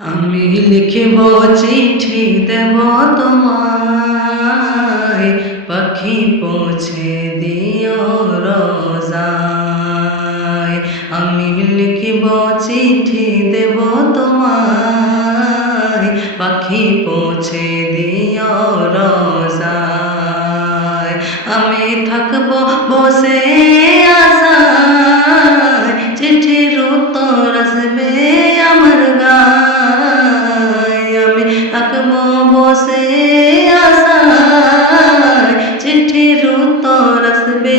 আমি লিখিব চিঠি দেব তোমায়, পাখি পৌঁছে দিও রোজায়। আমি লিখিব চিঠি দেব তোমায়, পাখি পৌঁছে দিও রোজায়। আমি থাকব বসে আশায়, চিঠির উত্তর আসবে আমার গায়। আমি থাকব বসে আশায়, চিঠির উত্তর আসবে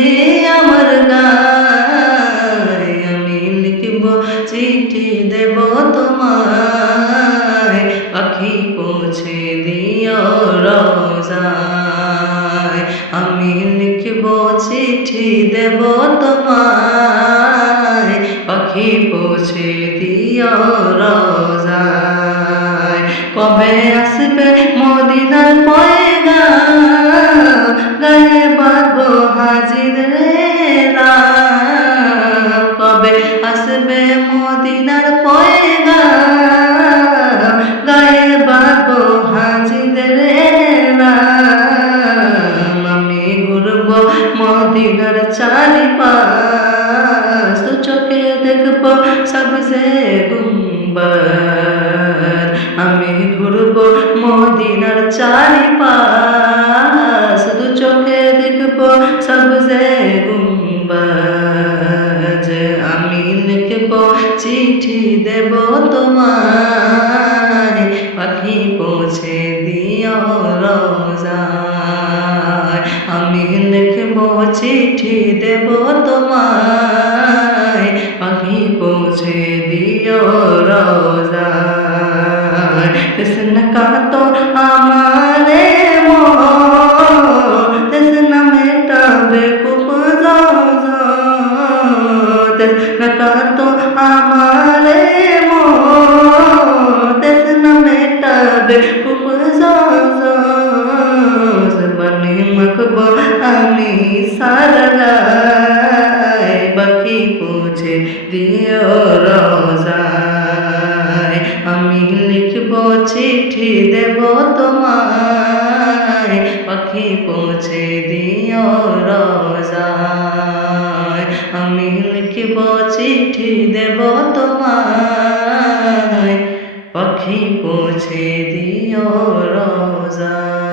আমার গায়। আমি লিখব চিঠি দেব তোমায়, পাখি পৌঁছে দিও রোজায়। আমি লিখব চিঠি দেব তোমায়, পাখি পৌঁছে দিও রোজায়। কবে আসবে মদিনার পয়গাম, গায়ে বাঁধবো হাজিরের নাম। কবে আসবে মদিনার পয়গাম, গায়ে বাঁধবো হাজিরের নাম। আমি ঘুরবো মদিনার চারিপাশ, দু চোখে দেখবো সবসে গুম্বদ। আমি ঘুরবো মদিনার চারিপাশ, দু চোখে দেখবো সবসে গুম্বদ। আমি লিখবো চিঠি দেব তোমায়, পাখি পৌঁছে দিও রোজায়। আমি লিখবো চিঠি দেব তোমায়, পাখি পৌঁছে দিও রোজায়। তৃষ্ণা কাতো আমারে মন, তৃষ্ণা মেটাবে কুপজত। তৃষ্ণা কাতো আমারে মন, তৃষ্ণা মেটাবে কুপজত। বনে মাখবো আমি সারগায়, পাখি পৌঁছে দিও রোজায়। আমি লিখবো চিঠি দেব তোমায়, পাখি পৌঁছে দিও রোজায়। আমি লিখবো চিঠি দেব তোমায়, পাখি পৌঁছে দিও রোজায়।